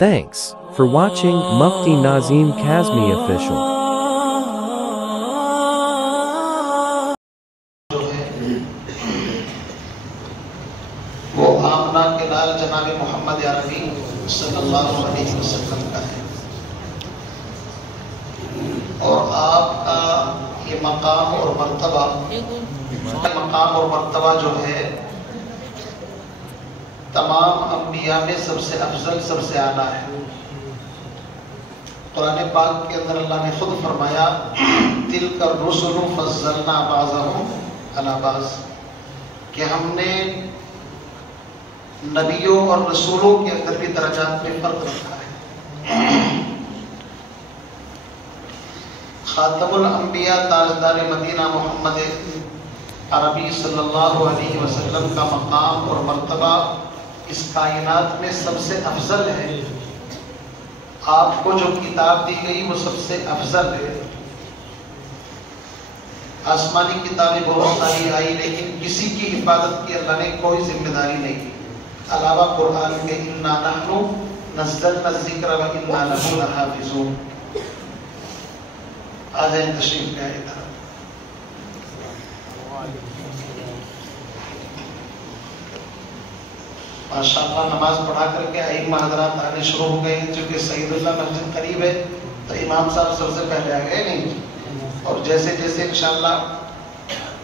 Thanks for watching Mufti Nazim Kazmi Official. وہ آمنہ کے لال جناب محمد عربی صلی اللہ علیہ وسلم کا ہے، اور آپ کا یہ مقام اور مرتبہ جو ہے تمام انبیاء میں سب سے افضل، سب سے اعلیٰ ہے۔ قرآن پاک کے اندر اللہ نے خود فرمایا تِلْكَ الرُّسُلُ فَضَّلْنَا بَعْضَهُمْ عَلَى بَعْضٍ، کہ ہم نے نبیوں اور رسولوں کے اندر بھی درجات میں فرق رکھا ہے۔ خاتم الانبیاء تاجدار مدینہ محمد عربی صلی اللہ علیہ وسلم کا مقام اور مرتبہ اس کائنات میں سب سے افضل ہے۔ آپ کو جو کتاب دی گئی وہ سب سے افضل ہے۔ آسمانی کتابیں بہت ساری آئی، لیکن کسی کی حفاظت کی اللہ نے کوئی ذمہ داری نہیں دی علاوہ قرآن کے اِنَّا نَحْنُ نَزَّلْنَا الذِّكْرَ وَإِنَّا لَهُ لَحَافِظُونَ۔ آ جائیں، تشریف لے آئے۔ ماشاءاللہ نماز پڑھا کر کے ائمہ حضرات آنے شروع ہو گئے ہیں، چونکہ سعید اللہ مسجد قریب ہے تو امام صاحب سب سے پہلے آ گئے نہیں، اور جیسے جیسے انشاءاللہ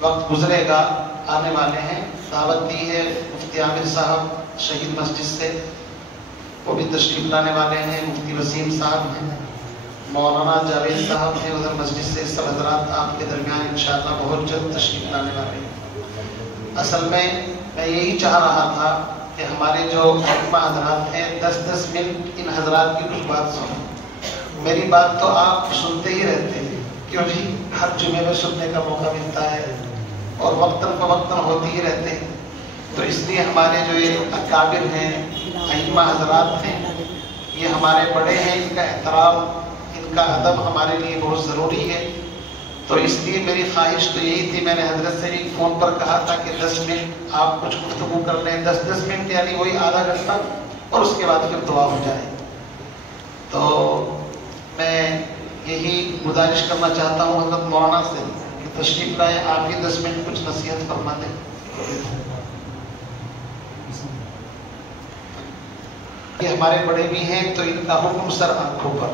وقت گزرے گا آنے والے ہیں۔ دعوت دی ہے مفتی عامر صاحب شہید مسجد سے، وہ بھی تشریف لانے والے ہیں۔ مفتی وسیم صاحب ہیں، مولانا جاوید صاحب ہیں ادھر مسجد سے۔ سب حضرات آپ کے درمیان انشاءاللہ بہت جلد تشریف لانے والے ہیں۔ اصل میں یہی چاہ رہا تھا کہ ہمارے جو ائمہ حضرات ہیں 10-10 منٹ ان حضرات کی کچھ بات سنیں۔ میری بات تو آپ سنتے ہی رہتے ہیں، کیوں جی، ہر جمعے میں سننے کا موقع ملتا ہے اور وقتاً فوقتاً ہوتی ہی رہتے ہیں، تو اس لیے ہمارے جو یہ اکابر ہیں، ائمہ حضرات ہیں، یہ ہمارے بڑے ہیں، ان کا احترام، ان کا ادب ہمارے لیے بہت ضروری ہے۔ تو اس لیے میری خواہش تو یہی تھی، میں نے حضرت سے بھی فون پر کہا تھا کہ 10 منٹ آپ کچھ گفتگو کر لیں، 10 منٹ یعنی وہی آدھا گھنٹہ، اور اس کے بعد پھر دعا ہو جائے۔ تو میں یہی گزارش کرنا چاہتا ہوں حضرت مولانا سے کہ تشریف لائیں، آپ ہی 10 منٹ کچھ نصیحت فرما دیں۔ یہ ہمارے بڑے بھی ہیں تو ان کا حکم سر آنکھوں پر۔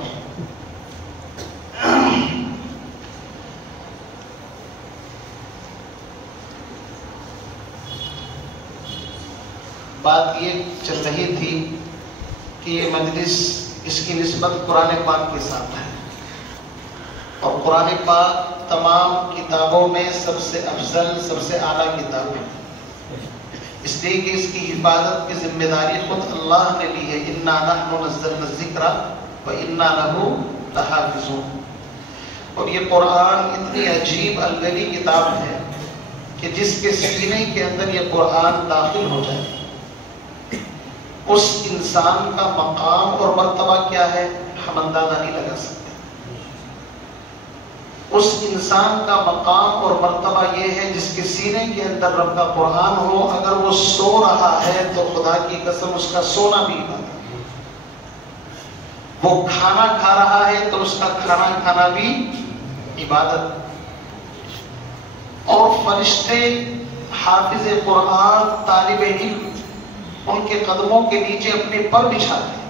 بات یہ چل رہی تھی کہ یہ مجلس، اس کی نسبت قرآن پاک کے ساتھ ہے، اور قرآن پاک تمام کتابوں میں سب سے افضل، سب سے اعلیٰ کتاب ہے، اس لیے کہ اس کی حفاظت کی ذمہ داری خود اللہ نے لی ہے۔ اِنَّا نَحْنُ نَزَّلْنَا الذِّكْرَ وَإِنَّا لَهُ لَحَافِظُونَ۔ اور یہ قرآن اتنی عجیب الگلی کتاب ہے کہ جس کے سینے کے اندر یہ قرآن داخل ہو جائے، اس انسان کا مقام اور مرتبہ کیا ہے ہم اندازہ نہیں لگا سکتے۔ اس انسان کا مقام اور مرتبہ یہ ہے جس کے سینے کے اندر رب کا قرآن ہو، اگر وہ سو رہا ہے تو خدا کی قسم اس کا سونا بھی عبادت، وہ کھانا کھا رہا ہے تو اس کا کھانا کھانا بھی عبادت، اور فرشتے حافظ قرآن طالب علم ان کے قدموں کے نیچے اپنے پر بچھاتے ہیں۔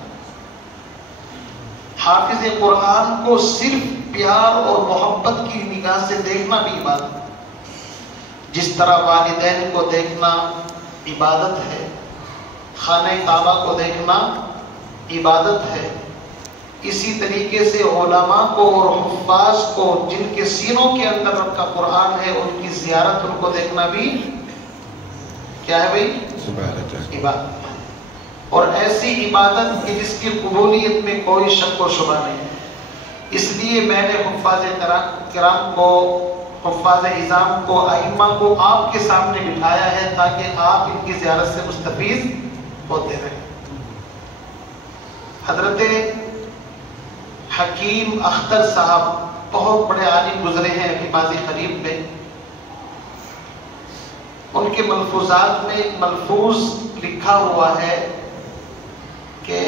حافظ قرآن کو صرف پیار اور محبت کی نگاہ سے دیکھنا بھی عبادت، جس طرح والدین کو دیکھنا عبادت ہے، خانہ کعبہ کو دیکھنا عبادت ہے، اسی طریقے سے علماء کو اور حفاظ کو جن کے سینوں کے اندر رب کا قرآن ہے، ان کی زیارت، ان کو دیکھنا بھی کیا ہے بھائی؟ عبادت۔ اور ایسی عبادت کہ جس کی قبولیت میں کوئی شک و شبہ نہیں ہے۔ اس لیے میں نے حفاظ کرام کو، حفاظ اعظام کو، ائمہ کو آپ کے سامنے بٹھایا ہے تاکہ آپ ان کی زیارت سے مستفیض ہوتے رہیں۔ حضرت حکیم اختر صاحب بہت بڑے عالم گزرے ہیں ابھی ماضی قریب میں، ان کے ملفوظات میں ایک ملفوظ لکھا ہوا ہے کہ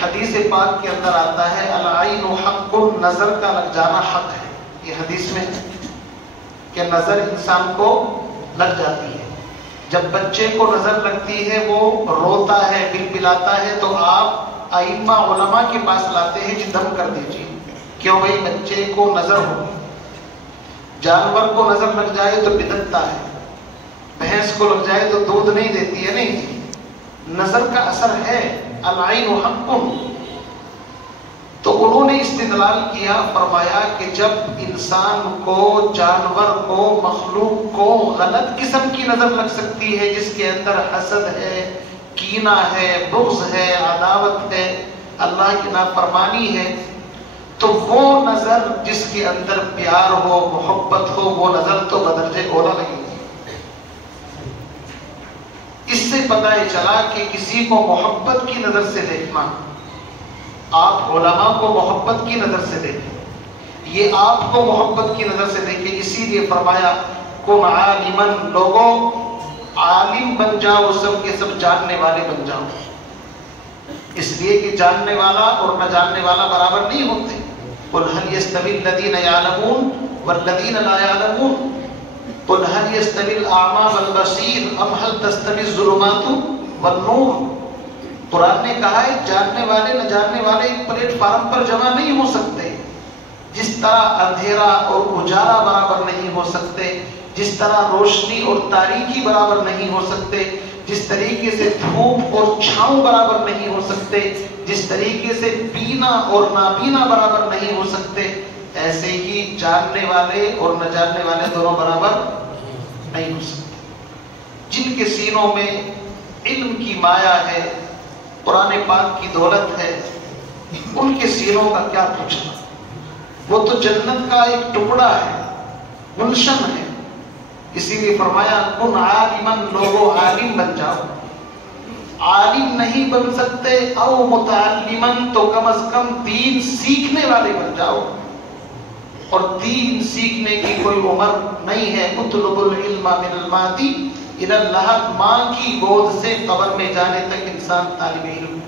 حدیث پاک کے اندر آتا ہے العین حق، نظر کا لگ جانا حق ہے. یہ حدیث میں ہے کہ نظر انسان کو لگ جاتی ہے. جب بچے کو نظر لگتی ہے وہ روتا ہے، بلبلاتا ہے، تو آپ ائمہ علماء کے پاس لاتے ہیں جی دم کر دیجیے. کیوں بھائی؟ بچے کو نظر ہو. جانور کو نظر لگ جائے تو بدکتا ہے، بھینس کو لگ جائے تو دودھ نہیں دیتی ہے. نہیں جی، نظر کا اثر ہے. العین حق. تو انہوں نے استدلال کیا، فرمایا کہ جب انسان کو، جانور کو، مخلوق کو غلط قسم کی نظر لگ سکتی ہے جس کے اندر حسد ہے، کینہ ہے، بغض ہے، عداوت ہے، اللہ کی نافرمانی ہے، تو وہ نظر جس کے اندر پیار ہو، محبت ہو، وہ نظر تو بدرجے اولا لگے گی. اس سے پتہ چلا کہ کسی کو محبت کی نظر سے دیکھنا، آپ علماء کو محبت کی نظر سے دیکھیں، یہ آپ کو محبت کی نظر سے دیکھیں. اسی لیے فرمایا کن عالما، لوگوں عالم بن جاؤ، سب کے سب جاننے والے بن جاؤ. اس لیے کہ جاننے والا اور نہ جاننے والا برابر نہیں ہوتے. قل هل يستوي الذين يعلمون والذين لا يعلمون قل هل يستوي الاعمى والبصير ام هل تستوي الظلمات والنور. قرآن نے کہا ہے جاننے والے نہ جاننے والے ایک پلیٹ فارم پر جمع نہیں ہو سکتے. جس طرح اندھیرا اور اجالا برابر نہیں ہو سکتے، جس طرح روشنی اور تاریکی برابر نہیں ہو سکتے، جس طریقے سے دھوپ اور چھاؤں برابر نہیں ہو سکتے، جس طریقے سے بینا اور نابینا برابر نہیں ہو سکتے، ایسے ہی جاننے والے اور نہ جاننے والے دونوں برابر نہیں ہو سکتے. جن کے سینوں میں علم کی مایا ہے، قرآن پاک کی دولت ہے، ان کے سینوں کا کیا پوچھنا. وہ تو جنت کا ایک ٹکڑا ہے، گلشن ہے. اسی لیے فرمایا کن عالما، لوگوں عالم بن جاؤ. عالم نہیں بن سکتے او متعلما، تو کم از کم دین سیکھنے والے بن جاؤ. اور دین سیکھنے کی کوئی عمر نہیں ہے. اطلب العلم من المہدی الی اللحد، ماں کی گود سے قبر میں جانے تک انسان طالب علم.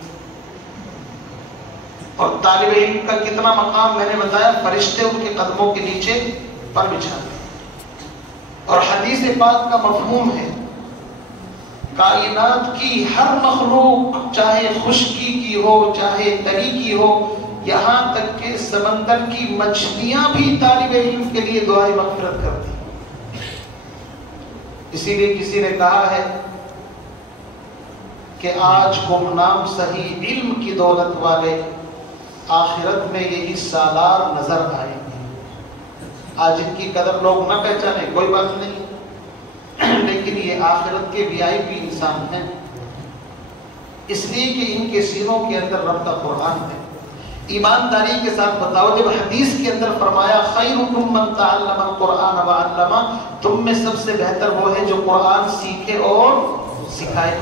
اور طالب علم کا کتنا مقام میں نے بتایا، فرشتے ان کے قدموں کے نیچے پر بچھاتے ہیں. اور حدیث پاک کا مفہوم ہے کائنات کی ہر مخلوق، چاہے خشکی کی ہو چاہے تری کی ہو، یہاں تک کہ سمندر کی مچھلیاں بھی طالب علم کے لیے دعائیں مغفرت کرتی. اسی لیے کسی نے کہا ہے کہ آج گمنام سہی علم کی دولت والے آخرت میں یہی سالار نظر آئیں گے. آج ان کی قدر لوگ نہ پہچانے کوئی بات نہیں، لیکن یہ آخرت کے VIP انسان ہیں، اس لیے کہ ان کے سینوں کے اندر رب کا قرآن ہے. ایمانداری کے ساتھ بتاؤ، جب حدیث کے اندر فرمایا خیرکم من تعلم القرآن وعلمہ، تم میں سب سے بہتر وہ ہے جو قرآن سیکھے اور سکھائے،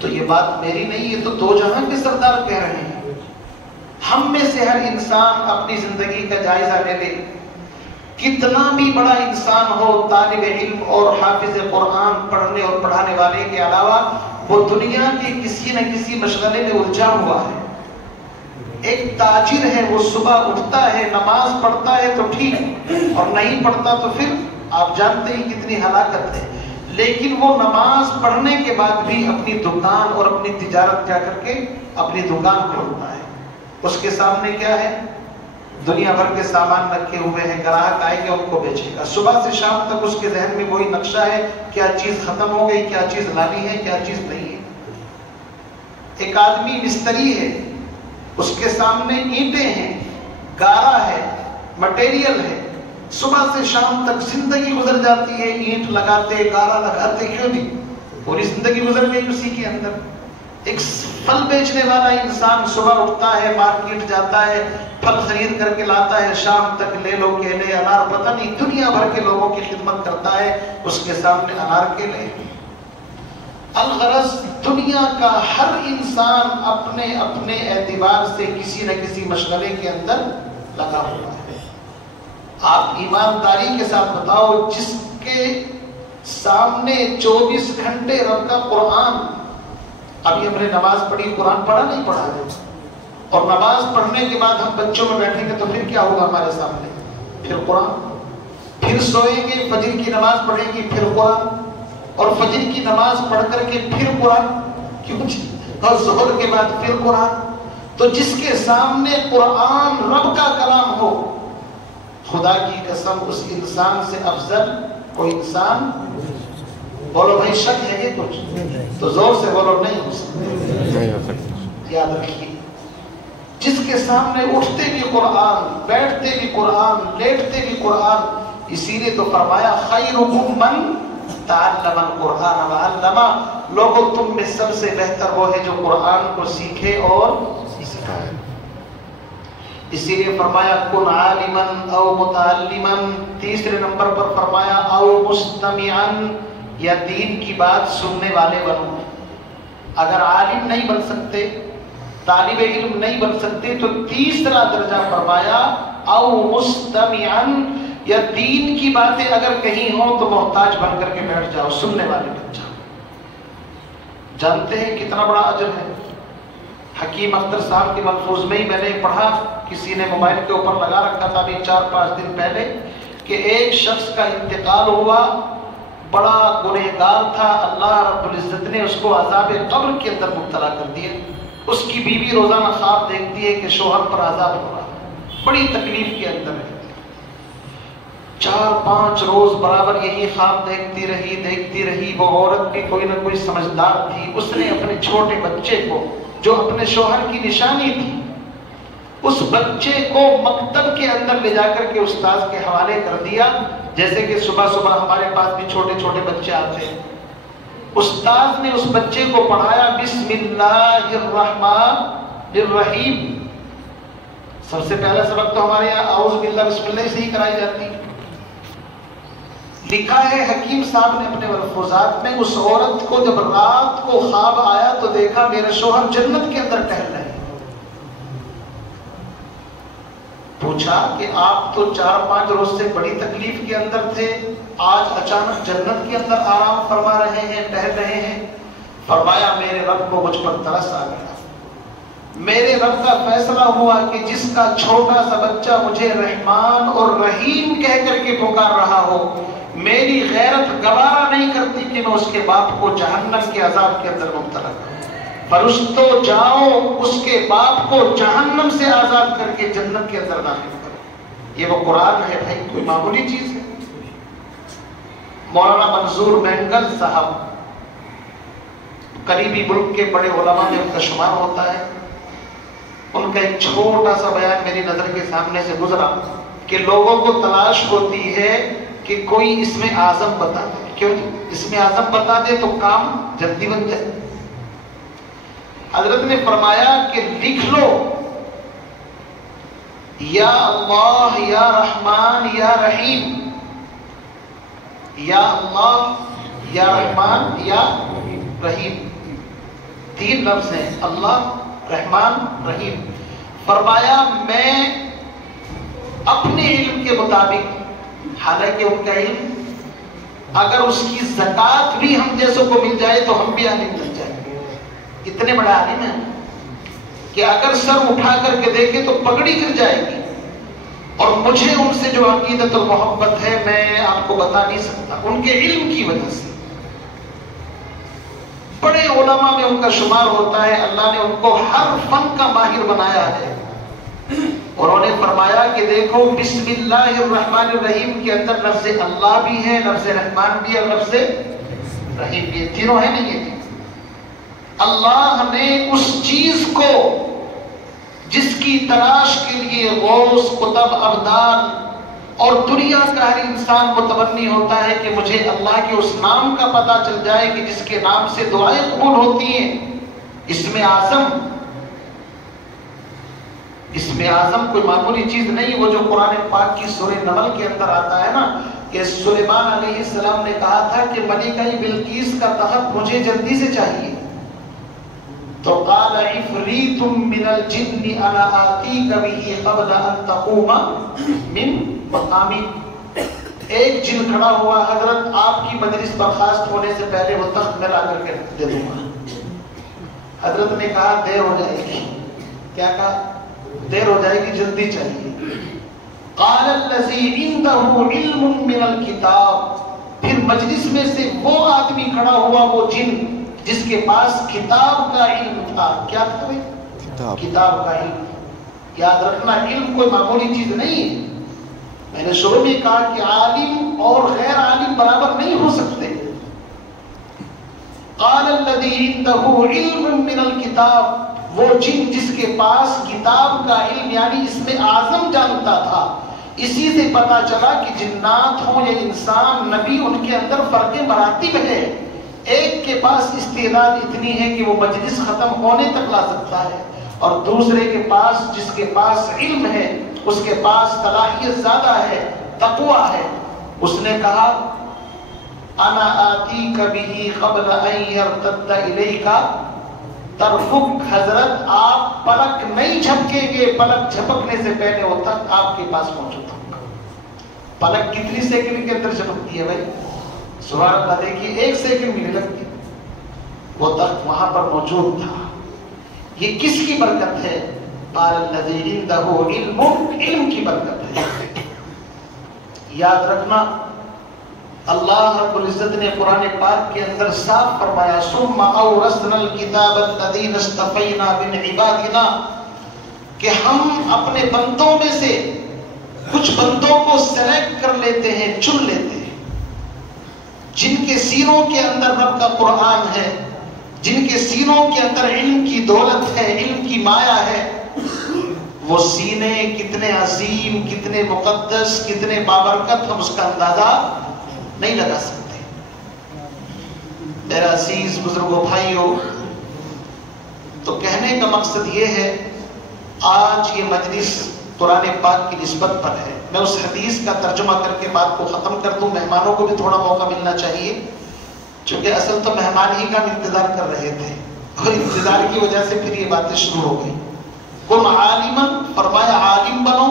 تو یہ بات میری نہیں، یہ تو دو جہاں کے سردار کہہ رہے ہیں. ہم میں سے ہر انسان اپنی زندگی کا جائزہ لے لے. کتنا بھی بڑا انسان ہو، طالب علم اور حافظ قرآن پڑھنے اور پڑھانے والے کے علاوہ وہ دنیا کے کسی نہ کسی مشغلے میں الجھا ہوا ہے. ایک تاجر ہے، وہ صبح اٹھتا ہے، نماز پڑھتا ہے تو ٹھیک، اور نہیں پڑھتا تو پھر آپ جانتے ہیں کتنی ہلاکت ہے. لیکن وہ نماز پڑھنے کے بعد بھی اپنی دکان اور اپنی تجارت کیا کر کے اپنی دکان کھولتا ہے. اس کے سامنے کیا ہے؟ دنیا بھر کے سامان رکھے ہوئے ہیں، گراہک آئیں گے ان کو بیچے گا. صبح سے شام تک اس کے ذہن میں وہی نقشہ ہے، کیا چیز ختم ہو گئی، کیا چیز لانی ہے، کیا چیز نہیں ہے. ایک آدمی مستری ہے، اس کے سامنے اینٹیں ہیں، گارا ہے، مٹیریل ہے، صبح سے شام تک زندگی گزر جاتی ہے اینٹ لگاتے، گارا لگاتے. کیوں نہیں؟ پوری زندگی گزر گئی اسی کے اندر. ایک پھل بیچنے والا انسان صبح اٹھتا ہے، مارکیٹ جاتا ہے، پھل خرید کر کے لاتا ہے، شام تک لے لو کیلے انار، پتہ نہیں دنیا بھر کے لوگوں کی خدمت کرتا ہے، اس کے سامنے انار کیلے. الغرض دنیا کا ہر انسان اپنے اپنے اعتبار سے کسی نہ کسی مشغلے کے اندر لگا ہوا ہے. آپ ایمانداری کے ساتھ بتاؤ، جس کے سامنے 24 گھنٹے رب کا قرآن ابھی ہم نے نماز پڑھی، قرآن پڑھا نہیں پڑھا ہے، اور نماز پڑھنے کے بعد ہم بچوں میں بیٹھیں گے تو پھر کیا ہوگا ہمارے سامنے؟ پھر قرآن. پھر سوئیں گے، فجر کی نماز پڑھیں گے، پھر قرآن، اور فجر کی نماز پڑھ کر کے پھر قرآن، کیوں؟ اور ظہر کے بعد پھر قرآن. تو جس کے سامنے قرآن رب کا کلام ہو، خدا کی قسم اس انسان سے افضل کوئی انسان، بولو بھائی شک ہے یہ کچھ؟ تو زور سے بولو نہیں ہو سکتا. یاد رکھیے، جس کے سامنے اٹھتے بھی قرآن، بیٹھتے بھی قرآن، لیٹتے بھی قرآن. اسی لیے تو فرمایا خیرکم من تعلم القرآن وعلمہ، لوگوں تم میں سب سے بہتر وہ ہے جو قرآن کو سیکھے اور سکھائے. اسی لیے فرمایا کن عالما او متعلما. تیسرے نمبر پر فرمایا او مستمعا، یا دین کی بات سننے والے بنو. اگر عالم نہیں بن سکتے، طالب علم نہیں بن سکتے، تو تیسرا درجہ فرمایا او مستمعا، یا دین کی باتیں اگر کہیں ہوں تو محتاج بن کر کے بیٹھ جاؤ، سننے والے بن جاؤ. جانتے ہیں کتنا بڑا اجر ہے؟ حکیم اختر صاحب کے ملفوظ میں ہی میں نے پڑھا، کسی نے موبائل کے اوپر لگا رکھا تھا ابھی 4-5 دن پہلے، کہ ایک شخص کا انتقال ہوا، بڑا گنہگار تھا، اللہ رب العزت نے اس کو عذاب قبر کے اندر مبتلا کر دیا. اس کی بیوی روزانہ خواب دیکھتی ہے کہ شوہر پر عذاب ہو رہا ہے، بڑی تکلیف کے اندر ہے. 4-5 روز برابر یہی خواب دیکھتی رہی. وہ عورت بھی کوئی نہ کوئی سمجھدار تھی، اس نے اپنے چھوٹے بچے کو جو اپنے شوہر کی نشانی تھی، اس بچے کو مکتب کے اندر لے جا کر کے استاذ کے حوالے کر دیا. جیسے کہ صبح صبح ہمارے پاس بھی چھوٹے چھوٹے بچے آتے ہیں. استاذ نے اس بچے کو پڑھایا بسم اللہ الرحمن الرحیم. سب سے پہلا سبق تو ہمارے یہاں اعوذ باللہ بسم اللہ سے ہی کرائی جاتی ہے. لکھا ہے حکیم صاحب نے اپنے ملفوظات میں، اس عورت کو جب رات کو خواب آیا تو دیکھا میرے شوہر جنت کے اندر ٹہل رہے ہیں. پوچھا کہ آپ تو 4-5 روز سے بڑی تکلیف کے اندر تھے، آج اچانک جنت کے اندر آرام فرما رہے ہیں، ٹہل رہے ہیں. فرمایا میرے رب کو مجھ پر ترس آ گیا. میرے رب کا فیصلہ ہوا کہ جس کا چھوٹا سا بچہ مجھے رحمان اور رحیم کہہ کر کے پکار رہا ہو، میری غیرت گوارا نہیں کرتی کہ میں اس کے باپ کو جہنم کے عذاب کے اندر مبتلا کروں. فرشتوں جاؤ اس کے باپ کو جہنم سے آزاد کر کے جنت کے اندر داخل کرو. یہ وہ قرآن ہے بھائی، کوئی معمولی چیز ہے. مولانا منظور مینگل صاحب قریبی ملک کے بڑے علماء میں ان کا شمار ہوتا ہے. ان کا ایک چھوٹا سا بیان میری نظر کے سامنے سے گزرا کہ لوگوں کو تلاش ہوتی ہے کہ کوئی اس میں اعظم بتا دے. کیوں اس میں اعظم بتا دے تو کام جلدی بن جائے. حضرت نے فرمایا کہ لکھ لو یا اللہ یا رحمان یا رحیم. یا اللہ یا رحمان یا رحیم، 3 لفظ ہیں، اللہ رحمان رحیم. فرمایا میں اپنے علم کے مطابق، حالانکہ ان کا علم اگر اس کی زکوٰۃ بھی ہم جیسوں کو مل جائے تو ہم بھی عالم بن جائیں گے. اتنے بڑے عالم ہیں کہ اگر سر اٹھا کر کے دیکھے تو پگڑی گر جائے گی. اور مجھے ان سے جو عقیدت اور محبت ہے میں آپ کو بتا نہیں سکتا، ان کے علم کی وجہ سے. بڑے علماء میں ان کا شمار ہوتا ہے. اللہ نے ان کو ہر فن کا ماہر بنایا ہے. اور انہوں نے فرمایا کہ دیکھو بسم اللہ الرحمن الرحیم کے اندر لفظ اللہ بھی ہے، لفظ رحمان بھی ہے اور لفظ رحیم بھی ہے. تینوں ہے نہیں ہے. اللہ نے اس چیز کو جس کی تلاش کے لیے غوث، قطب، ابدال اور دنیا کا ہر انسان متمنی ہوتا ہے کہ مجھے اللہ کے اس نام کا پتہ چل جائے کہ جس کے نام سے دعائیں قبول ہوتی ہیں. اس میں اعظم کوئی معمولی چیز نہیں. وہ جو قرآن پاک کی سورہ نمل کے اندر آتا ہے نا کہ سلیمان علیہ السلام نے کہا تھا کہ ملکہ بلقیس کا تخت مجھے جلدی سے چاہیے. تو قال عفریت من الجن انا آتیک بہ قبل ان تقوم من مقامی. ایک جن کھڑا ہوا، حضرت آپ کی مجلس برخاست ہونے سے پہلے وہ تخت میں لا کر کے دے دوں گا. حضرت نے کہا دیر ہو جائے گی. کیا کہا؟ دیر ہو جائے گی، جلدی چاہیے. قال الذی عنده علم من الکتاب، پھر مجلس میں سے وہ آدمی کھڑا ہوا، وہ جن جس کے پاس کتاب کا علم تھا. کیا تھا؟ کتاب کا علم. یاد رکھنا علم کوئی معمولی چیز نہیں ہے. میں نے شروع میں کہا کہ عالم اور غیر عالم برابر نہیں ہو سکتے. قال الذی عنده علم من الکتاب، وہ جن جس کے پاس کتاب کا علم یعنی اس میں اعظم جانتا تھا. اسی سے پتا چلا کہ جنات ہوں یا انسان، نبی، ان کے اندر فرق مراتب ہے. ایک کے پاس استعداد اتنی ہے کہ وہ مجلس ختم ہونے تک لا سکتا ہے، اور دوسرے کے پاس، جس کے پاس علم ہے، اس کے پاس صلاحیت زیادہ ہے، تقویٰ ہے. اس نے کہا انا آتیک بہ قبل ان یرتد الیک طرفک، حضرت آپ پلک نہیں جھپکیں گے، پلک جھپکنے سے پہلے وہ تخت آپ کے پاس موجود ہوگا. پلک کتنی سیکنڈ کے اندر جھپکتی ہے بھائی؟ سبحان اللہ. دیکھیے 1 سیکنڈ بھی نہیں لگتی. وہ تخت وہاں پر موجود تھا. یہ کس کی برکت ہے؟ قال الذی عنده علم، علم کی برکت ہے. یاد رکھنا اللہ رب العزت نے قرآن پاک کے اندر صاف فرمایا ثم اورثنا الکتاب الذین اصطفینا من عبادنا، کہ ہم اپنے بندوں میں سے کچھ بندوں کو سلیکٹ کر لیتے ہیں، چن لیتے ہیں، جن کے سینوں کے اندر رب کا قرآن ہے، جن کے سینوں کے اندر علم کی دولت ہے، علم کی مایا ہے. وہ سینے کتنے عظیم، کتنے مقدس، کتنے بابرکت، ہم اس کا اندازہ نہیں لگا سکتے. میرا عزیز بزرگوں، بھائیوں، تو کہنے کا مقصد یہ ہے آج یہ مجلس قرآن پاک کی نسبت پر ہے. میں اس حدیث کا ترجمہ کر کے بات کو ختم کر دوں. مہمانوں کو بھی تھوڑا موقع ملنا چاہیے، چونکہ اصل تو مہمان ہی کا انتظار کر رہے تھے، اور انتظار کی وجہ سے پھر یہ باتیں شروع ہو گئی. کن عالمن، فرمایا عالم بنو.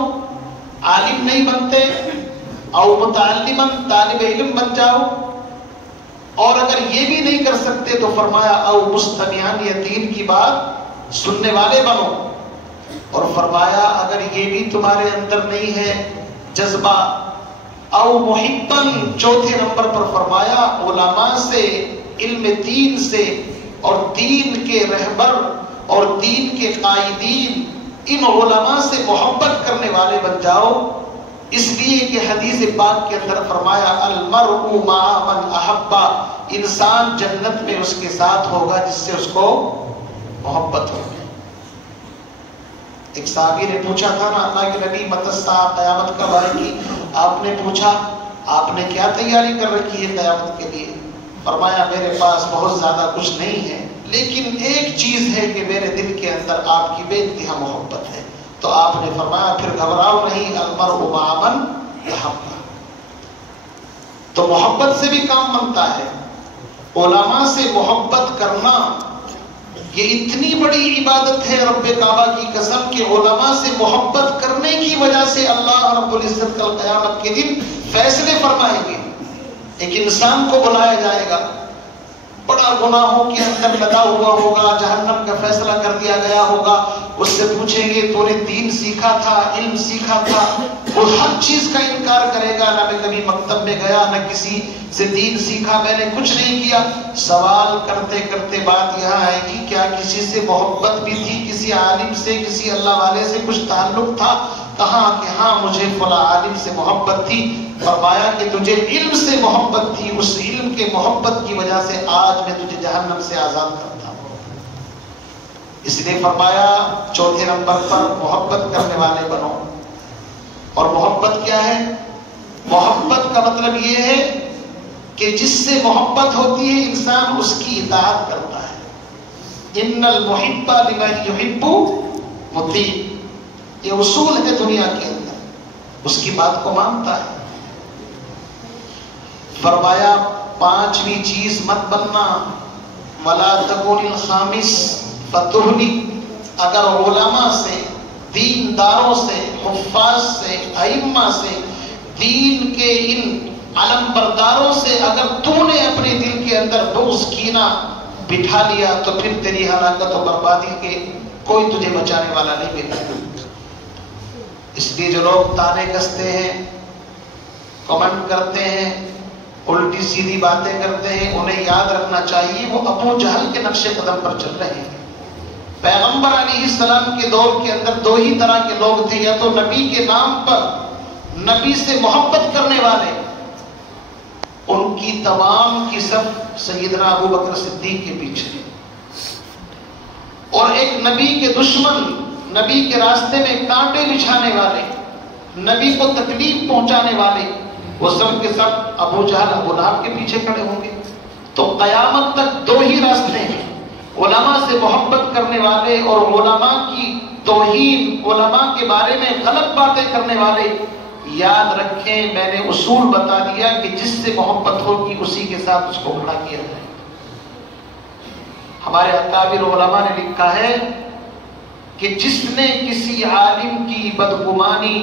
عالم نہیں بنتے، او متعلمن، طالب علم بن جاؤ. اور اگر یہ بھی نہیں کر سکتے تو فرمایا او مستمعان، یہ دین کی بات سننے والے بنو. اور فرمایا اگر یہ بھی تمہارے اندر نہیں ہے جذبہ، او محبن، چوتھے نمبر پر فرمایا علماء سے، علم دین سے، اور دین کے رہبر اور دین کے قائدین، ان علماء سے محبت کرنے والے بن جاؤ. اس لیے کہ حدیث پاک کے اندر فرمایا المرء مع من احب، انسان جنت میں اس کے ساتھ ہوگا جس سے اس کو محبت ہوگی. ایک صحابی نے پوچھا تھا نا اللہ کے نبی متی الساعۃ، قیامت کب آئے گی؟ آپ نے پوچھا آپ نے کیا تیاری کر رکھی ہے قیامت کے لیے؟ فرمایا میرے پاس بہت زیادہ کچھ نہیں ہے، لیکن ایک چیز ہے کہ میرے دل کے اندر آپ کی بے انتہا محبت ہے. تو آپ نے فرمایا پھر گھبراؤ نہیں، المرء مع من احب. تو محبت سے بھی کام بنتا ہے. علماء سے محبت کرنا یہ اتنی بڑی عبادت ہے رب کعبہ کی قسم کہ علماء سے محبت کرنے کی وجہ سے اللہ رب العزت کل قیامت کے دن فیصلے فرمائیں گے. ایک انسان کو بلایا جائے گا، بڑا گناہوں کے اندر لگا ہوا ہوگا، جہنم کا فیصلہ کر دیا گیا ہوگا. اس سے پوچھیں گے تو نے دین سیکھا تھا، علم سیکھا تھا؟ وہ ہر چیز کا انکار کرے گا، نہ میں کبھی مکتب میں گیا، نہ کسی سے دین سیکھا، میں نے کچھ نہیں کیا. سوال کرتے کرتے بات یہاں آئے گی کیا کسی سے محبت بھی تھی؟ کسی عالم سے، کسی اللہ والے سے کچھ تعلق تھا؟ کہاں کہ ہاں مجھے فلاں عالم سے محبت تھی. فرمایا کہ تجھے علم سے محبت تھی، اس علم کے محبت کی وجہ سے آج میں تجھے جہنم سے آزاد کرتا ہوں. اس لیے فرمایا چوتھے نمبر پر محبت کرنے والے بنو. اور محبت کیا ہے؟ محبت کا مطلب یہ ہے کہ جس سے محبت ہوتی ہے انسان اس کی اطاعت کرتا ہے. ان المحب لمن یحب مطیع، یہ اصول ہے دنیا کے اندر، اس کی بات کو مانتا ہے. فرمایا پانچویں چیز مت بننا، ولا تکن الخامس فتہنی. اگر علماء سے، دینداروں سے، حفاظ سے، ائمہ سے، دین کے ان علم برداروں سے اگر تو نے اپنے دل کے اندر بغض، کینہ، بٹھا لیا تو پھر تیری ہلاکت و بربادی کے کوئی تجھے بچانے والا نہیں ملے گا۔ اس لیے جو لوگ تانے کستے ہیں، کمنٹ کرتے ہیں، الٹی سیدھی باتیں کرتے ہیں، انہیں یاد رکھنا چاہیے وہ ابو جہل کے نقش قدم پر چل رہے ہیں۔ پیغمبر علیہ السلام کے دور کے اندر دو ہی طرح کے لوگ تھے، یا تو نبی کے نام پر نبی سے محبت کرنے والے، ان کی تمام کی سب سیدنا ابو بکر صدیق کے پیچھے، اور ایک نبی کے دشمن، نبی کے راستے میں کانٹے بچھانے والے، نبی کو تکلیف پہنچانے والے، وہ سب کے سب ابو جہل ابو لہب کے پیچھے کھڑے ہوں گے۔ تو قیامت تک دو ہی راستے ہیں، علماء سے محبت کرنے والے اور علماء کی توہین، علماء کے بارے میں غلط باتیں کرنے والے۔ یاد رکھیں میں نے اصول بتا دیا کہ جس سے محبت ہوگی اسی کے ساتھ اس کو کھڑا کیا جائے۔ ہمارے اکابر علماء نے لکھا ہے کہ جس نے کسی عالم کی بدگمانی،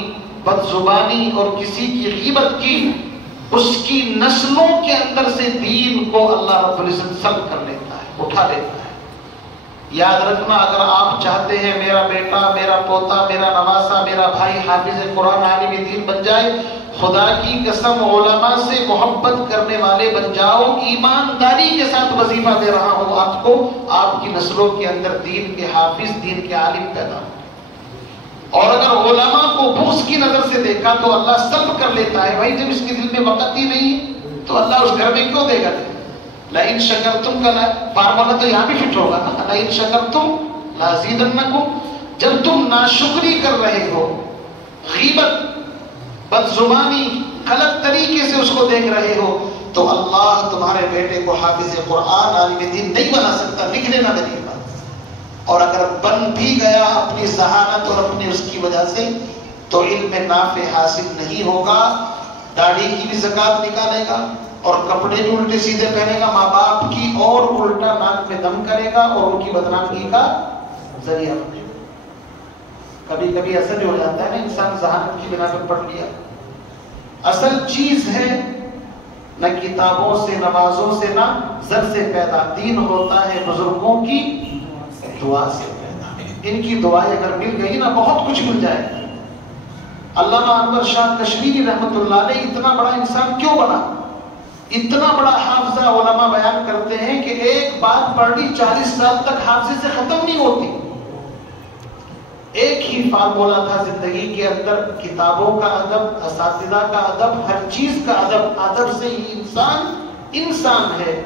بدزبانی اور کسی کی غیبت کی، اس کی نسلوں کے اندر سے دین کو اللہ رب العزت سلب کر لیتا ہے، اٹھا لیتا ہے۔ یاد رکھنا، اگر آپ چاہتے ہیں میرا بیٹا، میرا پوتا، میرا نواسا، میرا بھائی حافظ قرآن عالم دین بن جائے، خدا کی قسم علماء سے محبت کرنے والے بن جاؤ، ایمانداری کے ساتھ وظیفہ دے رہا ہوں آپ کو، آپ کی نسلوں کے اندر دین کے حافظ، دین کے عالم پیدا ہو۔ اور اگر علماء کو بغض کی نظر سے دیکھا تو اللہ سلب کر لیتا ہے۔ بھائی جب اس کے دل میں وقت ہی نہیں تو اللہ اس گھر میں کیوں دے گا؟ لئن شکرتم کا فارمولا تو یہاں بھی فٹ ہوگا نا، لئن شکرتم لازیدنکم۔ جب تم ناشکری کر رہے ہو، غیبت، بدزبانی، غلط طریقے سے اس کو دیکھ رہے ہو، تو اللہ تمہارے بیٹے کو حافظ قرآن عالم دین نہیں بنا سکتا، لکھ لینا میری بات۔ اور اگر بن بھی گیا اپنی ذہانت اور اپنی اس کی وجہ سے، تو علم نافع حاصل نہیں ہوگا، داڑھی کی بھی زکوٰۃ نکالے گا اور کپڑے بھی الٹے سیدھے پہنے گا، ماں باپ کی اور الٹا ناک میں دم کرے گا اور ان کی بدنامی کا ذریعہ بنے گا۔ کبھی کبھی ایسا بھی ہو جاتا ہے نا، انسان ذہانت کی بنا پر پڑھ لیا۔ اصل چیز ہے نہ کتابوں سے، نمازوں سے، نہ زر سے پیدا، دین ہوتا ہے بزرگوں کی دعا سے پیدا۔ ان کی دعائیں اگر مل گئی نا، بہت کچھ مل جائے گا۔ علامہ انور شاہ کشمیری رحمۃ اللہ علیہ اتنا بڑا انسان کیوں بنا؟ اتنا بڑا حافظہ علماء بیان کرتے ہیں کہ ایک بات پڑھی 40 سال تک حافظے سے ختم نہیں ہوتی۔ ایک ہی فارمولا تھا زندگی کے اندر، کتابوں کا ادب، اساتذہ کا ادب، ہر چیز کا ادب۔ ادب سے ہی انسان انسان ہے۔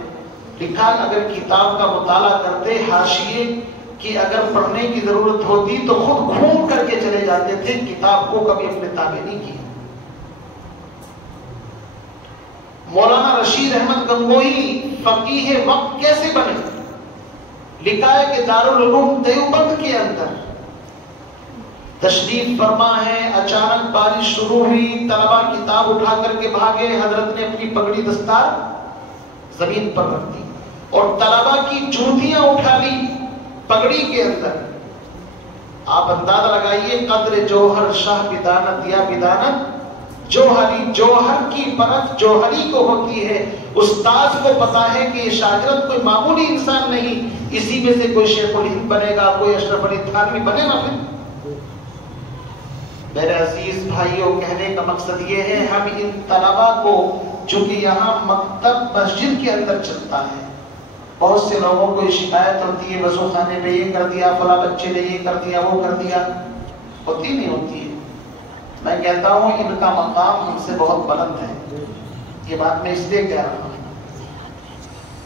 لکھا اگر کتاب کا مطالعہ کرتے، حاشیے کی اگر پڑھنے کی ضرورت ہوتی تو خود گھوم کر کے چلے جاتے تھے، کتاب کو کبھی اپنے تابع نہیں کیا۔ مولانا رشید احمد گنگوئی فقیہ وقت کیسے بنے؟ لکھا ہے کہ دارالعلوم دیوبند کے اندر تشریف فرما ہے، اچانک بارش شروع ہوئی، طلبہ کتاب اٹھا کر کے بھاگے، حضرت نے اپنی پگڑی دستار زمین پر رکھ دی اور طلبہ کی جوتیاں اٹھا لی پگڑی کے اندر۔ آپ اندازہ لگائیے، قدر جوہر شاہ بدانت یا بدانت جوہری، جوہر کی پرکھ جوہری کو ہوتی ہے۔ استاذ کو پتا ہے کہ یہ شاگرد کوئی معمولی انسان نہیں، اسی میں سے کوئی شیخ الہند بنے گا، کوئی اشرف علی تھانوی بنے گا۔ پھر میرے عزیز بھائیوں، کہنے کا مقصد یہ ہے، ہم ان طلبہ کو، چونکہ یہاں مکتب مسجد کے اندر چلتا ہے، بہت سے لوگوں کو یہ شکایت ہوتی ہے وضو خانے میں یہ کر دیا، فلاں بچے نے یہ کر دیا، وہ کر دیا، ہوتی نہیں ہوتی ہے۔ میں کہتا ہوں ان کا مقام ہم سے بہت بلند ہے۔ یہ بات میں اس لیے کہہ رہا ہوں،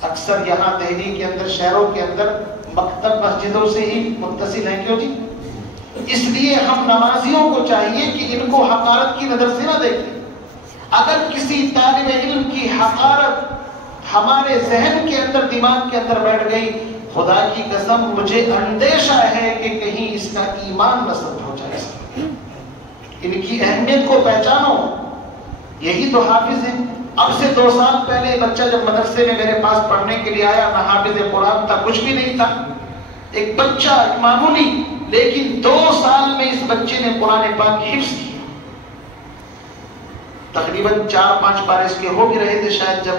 اکثر یہاں دہلی کے اندر، شہروں کے اندر مکتب مسجدوں سے ہی متصل ہیں۔ کیوں جی؟ اس لیے ہم نمازیوں کو چاہیے کہ ان کو حقارت کی نظر سے نہ دیکھیں۔ اگر کسی طالب علم کی حقارت ہمارے ذہن کے اندر، دماغ کے اندر بیٹھ گئی، خدا کی قسم مجھے اندیشہ ہے کہ کہیں اس کا ایمان نصب ہو جائے۔ ان کی اہمیت کو پہچانو، یہی تو حافظ ہیں۔ اب سے 2 سال پہلے بچہ جب مدرسے میں میرے پاس پڑھنے کے لیے آیا، نہ حافظ قرآن تھا، کچھ بھی نہیں تھا، ایک بچہ، ایک معمولی، لیکن 2 سال میں اس بچے نے قرآن پاک حفظ کیا۔ تقریباً 4-5 پارے اس کے ہو بھی رہے تھے شاید، جب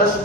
10,